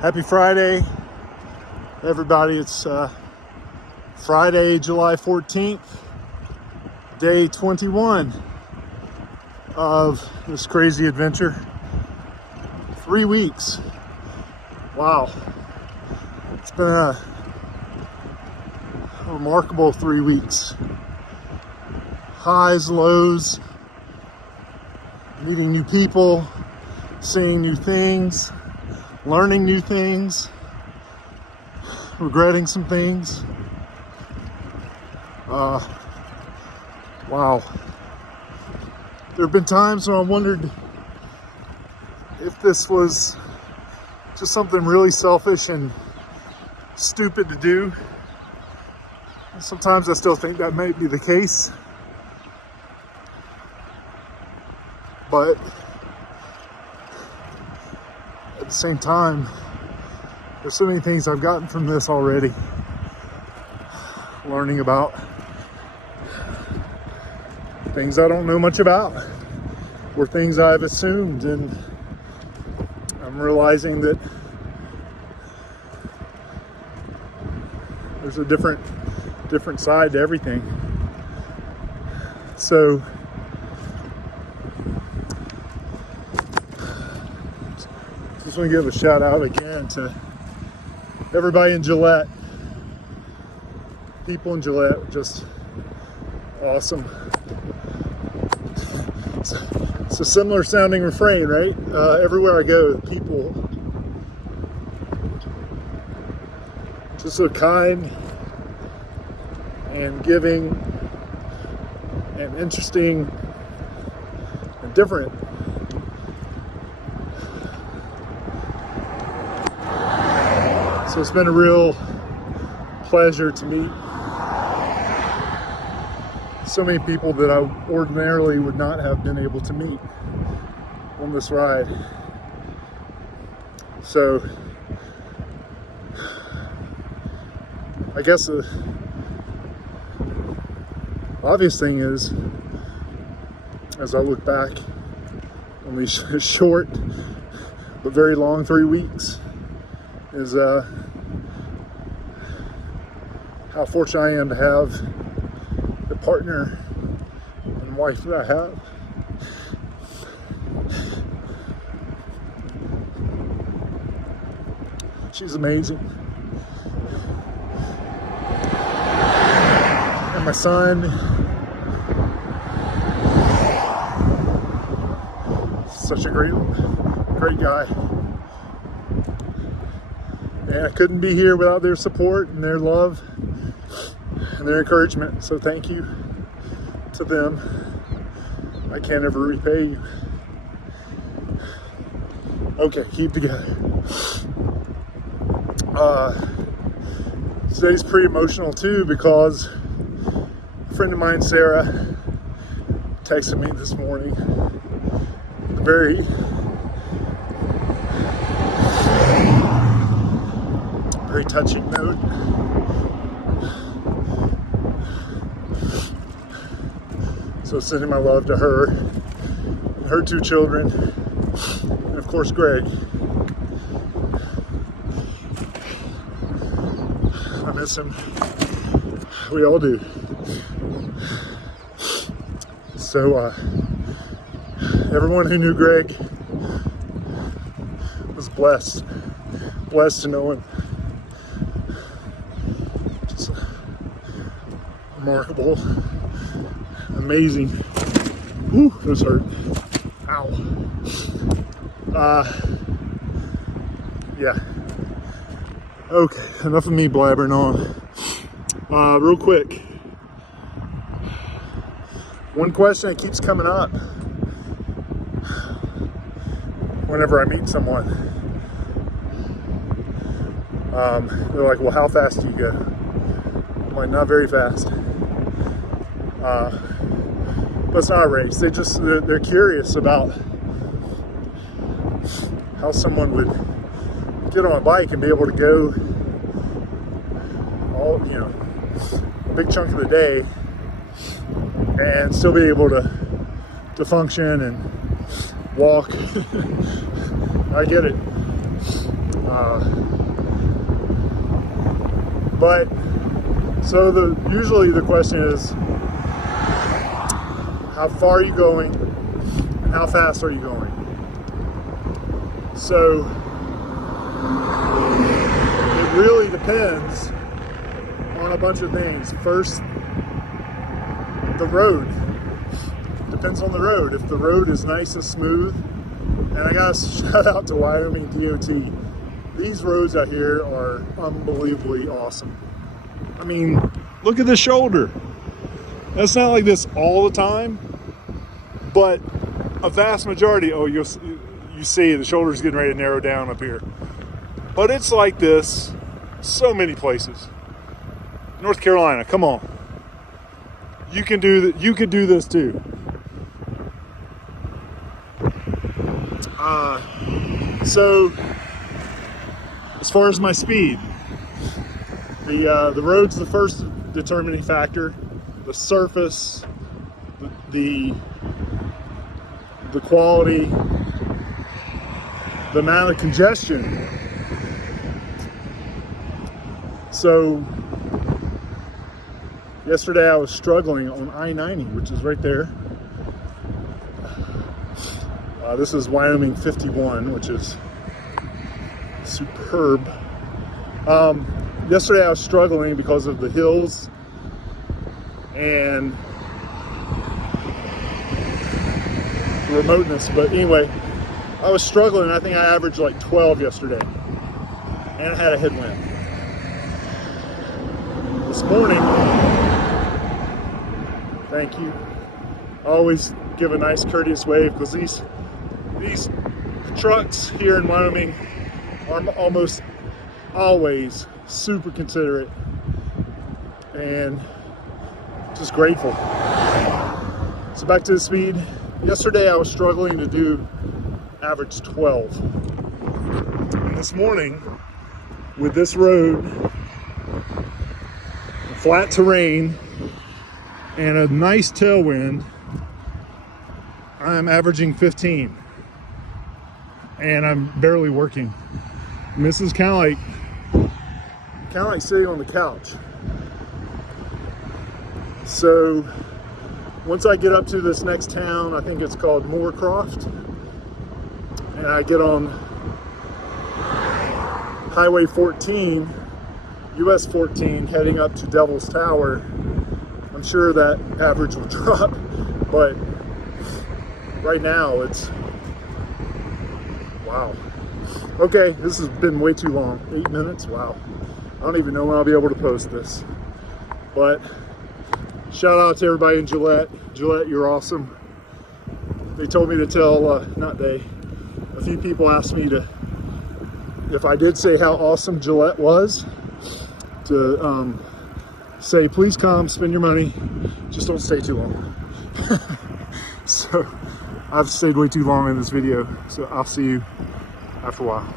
Happy Friday, everybody. It's Friday, July 14th, day 21 of this crazy adventure. 3 weeks. Wow. It's been a remarkable 3 weeks. Highs, lows, meeting new people, seeing new things, learning new things, regretting some things. Wow. There have been times when I wondered if this was just something really selfish and stupid to do. Sometimes I still think that might be the case. But at the same time, there's so many things I've gotten from this already. Learning about things I don't know much about, or things I've assumed, and I'm realizing that there's a different side to everything. So just want to give a shout out again to everybody in Gillette. People in Gillette are just awesome. It's a similar sounding refrain, right? Everywhere I go, people just so kind and giving and interesting and different. So it's been a real pleasure to meet so many people that I ordinarily would not have been able to meet on this ride. So I guess the obvious thing is, as I look back on these short but very long 3 weeks, is how fortunate I am to have the partner and wife that I have. She's amazing. And my son, such a great guy. And I couldn't be here without their support and their love and their encouragement. So thank you to them. I can't ever repay you. Okay, keep together. Today's pretty emotional too, because a friend of mine, Sarah, texted me this morning. A very touching note. So sending my love to her and her 2 children, and of course Greg. I miss him. We all do. So everyone who knew Greg was blessed to know him. Just remarkable, amazing. Ooh, those hurt. Ow. Yeah. Okay, enough of me blabbering on. Real quick. One question that keeps coming up whenever I meet someone. They're like, well, how fast do you go? I'm like, not very fast. But it's not a race. They're curious about how someone would get on a bike and be able to go a big chunk of the day and still be able to function and walk. I get it. But so usually the question is, how far are you going and how fast are you going? So it really depends on a bunch of things. First, the road. Depends on the road. If the road is nice and smooth, and I gotta shout out to Wyoming DOT. These roads out here are unbelievably awesome. I mean, look at the shoulder. That's not like this all the time, but a vast majority, oh, you see the shoulder's getting ready to narrow down up here. But it's like this so many places. North Carolina, come on. You can do that. You could do this too. So as far as my speed, the road's the first determining factor. The surface, the quality, the amount of congestion. So yesterday I was struggling on I-90, which is right there. This is Wyoming 51, which is superb. Yesterday I was struggling because of the hills and the remoteness. But anyway, I was struggling. I think I averaged like 12 yesterday, and I had a headwind. This morning, thank you. I always give a nice courteous wave because these trucks here in Wyoming are almost always super considerate and just grateful. So back to the speed. Yesterday I was struggling to do average 12. And this morning, with this road, flat terrain, and a nice tailwind, I'm averaging 15. And I'm barely working. And this is kind of like sitting on the couch. So once I get up to this next town, I think it's called Moorcroft, and I get on Highway 14, US 14, heading up to Devil's Tower, I'm sure that average will drop, but right now it's, wow. Okay, this has been way too long. 8 minutes, wow. I don't even know when I'll be able to post this. But shout out to everybody in Gillette. Gillette, you're awesome. They told me to tell, not they, a few people asked me to, if I did say how awesome Gillette was, to say, please come, spend your money, just don't stay too long. So I've stayed way too long in this video, so I'll see you after a while.